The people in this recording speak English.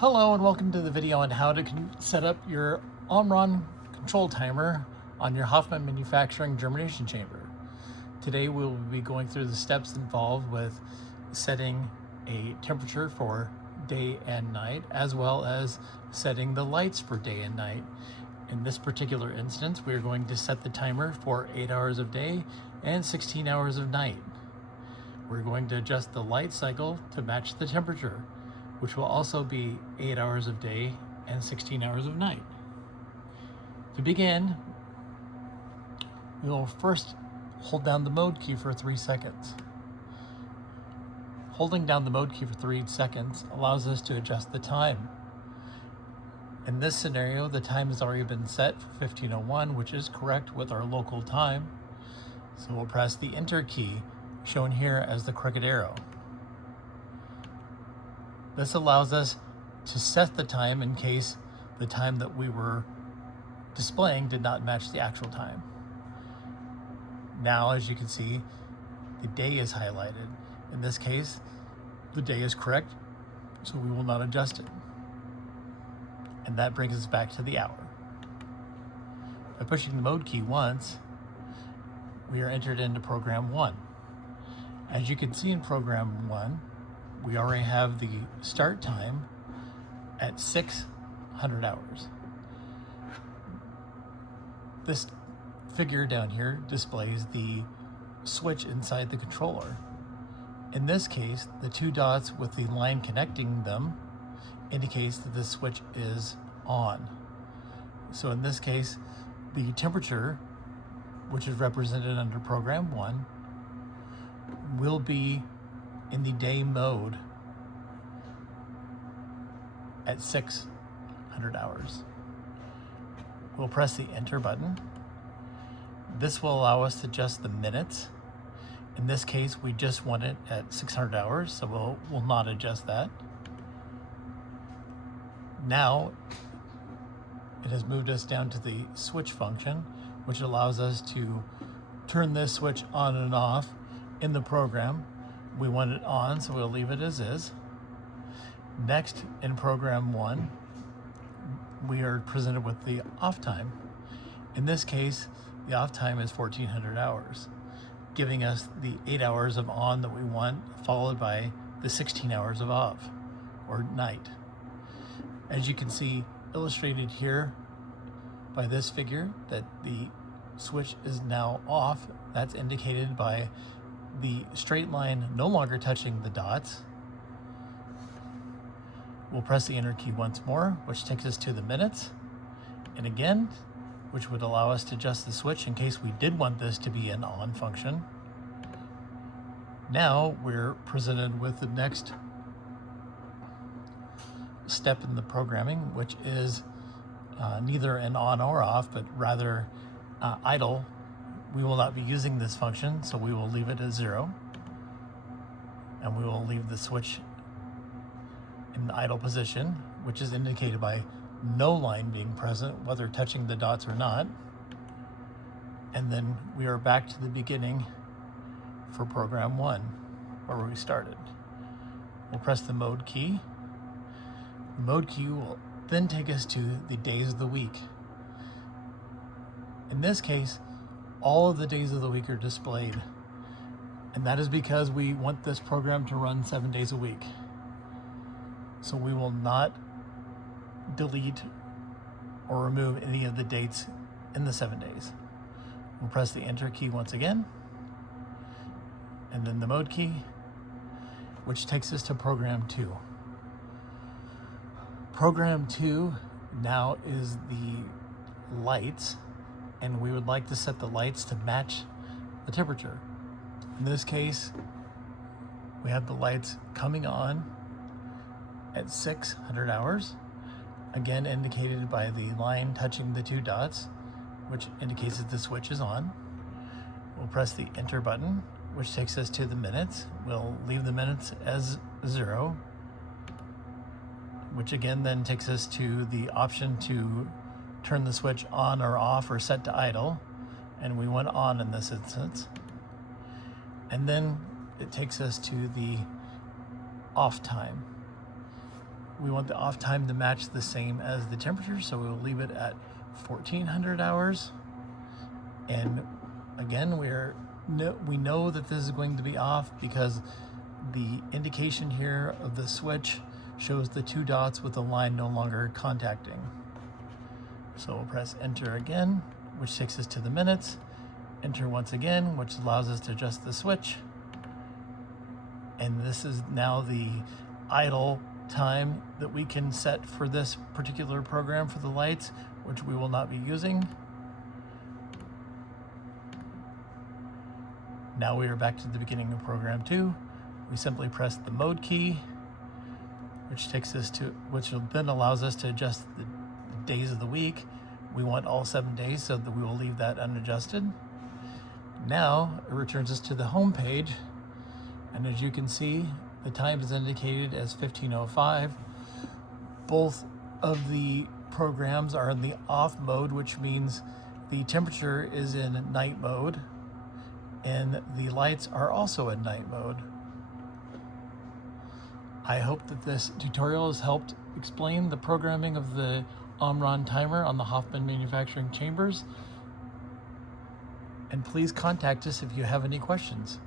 Hello and welcome to the video on how to set up your Omron control timer on your Hoffman manufacturing germination chamber. Today we will be going through the steps involved with setting a temperature for day and night, as well as setting the lights for day and night. In this particular instance, we are going to set the timer for 8 hours of day and 16 hours of night. We're going to adjust the light cycle to match the temperature, which will also be 8 hours of day and 16 hours of night. To begin, we will first hold down the mode key for 3 seconds. Holding down the mode key for 3 seconds allows us to adjust the time. In this scenario, the time has already been set for 15:01, which is correct with our local time. So we'll press the Enter key, shown here as the crooked arrow. This allows us to set the time in case the time that we were displaying did not match the actual time. Now, as you can see, the day is highlighted. In this case, the day is correct, so we will not adjust it. And that brings us back to the hour. By pushing the mode key once, we are entered into program 1. As you can see in program 1, we already have the start time at 600 hours. This figure down here displays the switch inside the controller. In this case, the 2 dots with the line connecting them indicates that the switch is on. So in this case, the temperature, which is represented under program 1, will be in the day mode at 600 hours. We'll press the Enter button. This will allow us to adjust the minutes. In this case, we just want it at 600 hours, so we'll not adjust that. Now, it has moved us down to the switch function, which allows us to turn this switch on and off in the program. We want it on, so we'll leave it as is. Next, in program 1, we are presented with the off time. In this case, the off time is 1400 hours, giving us the 8 hours of on that we want, followed by the 16 hours of off, or night. As you can see illustrated here by this figure, that the switch is now off. That's indicated by the straight line no longer touching the dots. We'll press the Enter key once more, which takes us to the minutes, and again, which would allow us to adjust the switch in case we did want this to be an on function. Now we're presented with the next step in the programming, which is neither an on or off, but rather idle. We will not be using this function, so we will leave it as 0. And we will leave the switch in the idle position, which is indicated by no line being present, whether touching the dots or not. And then we are back to the beginning for program 1, where we started. We'll press the mode key. The mode key will then take us to the days of the week. In this case, all of the days of the week are displayed, and that is because we want this program to run 7 days a week. So we will not delete or remove any of the dates in the 7 days. We'll press the Enter key once again, and then the mode key, which takes us to program 2. Program 2 now is the lights, and we would like to set the lights to match the temperature. In this case, we have the lights coming on at 600 hours, again indicated by the line touching the 2 dots, which indicates that the switch is on. We'll press the Enter button, which takes us to the minutes. We'll leave the minutes as 0, which again then takes us to the option to turn the switch on or off or set to idle, and we went on in this instance. And then it takes us to the off time. We want the off time to match the same as the temperature, so we'll leave it at 1400 hours. And again, we know that this is going to be off because the indication here of the switch shows the 2 dots with the line no longer contacting. So we'll press enter again, which takes us to the minutes. Enter once again, which allows us to adjust the switch. And this is now the idle time that we can set for this particular program for the lights, which we will not be using. Now we are back to the beginning of program 2. We simply press the mode key, which then allows us to adjust the days of the week. We want all 7 days, so that we will leave that unadjusted. Now it returns us to the home page, and as you can see, the time is indicated as 15:05. Both of the programs are in the off mode, which means the temperature is in night mode, and the lights are also in night mode. I hope that this tutorial has helped explain the programming of the Omron timer on the Hoffman manufacturing chambers. And please contact us if you have any questions.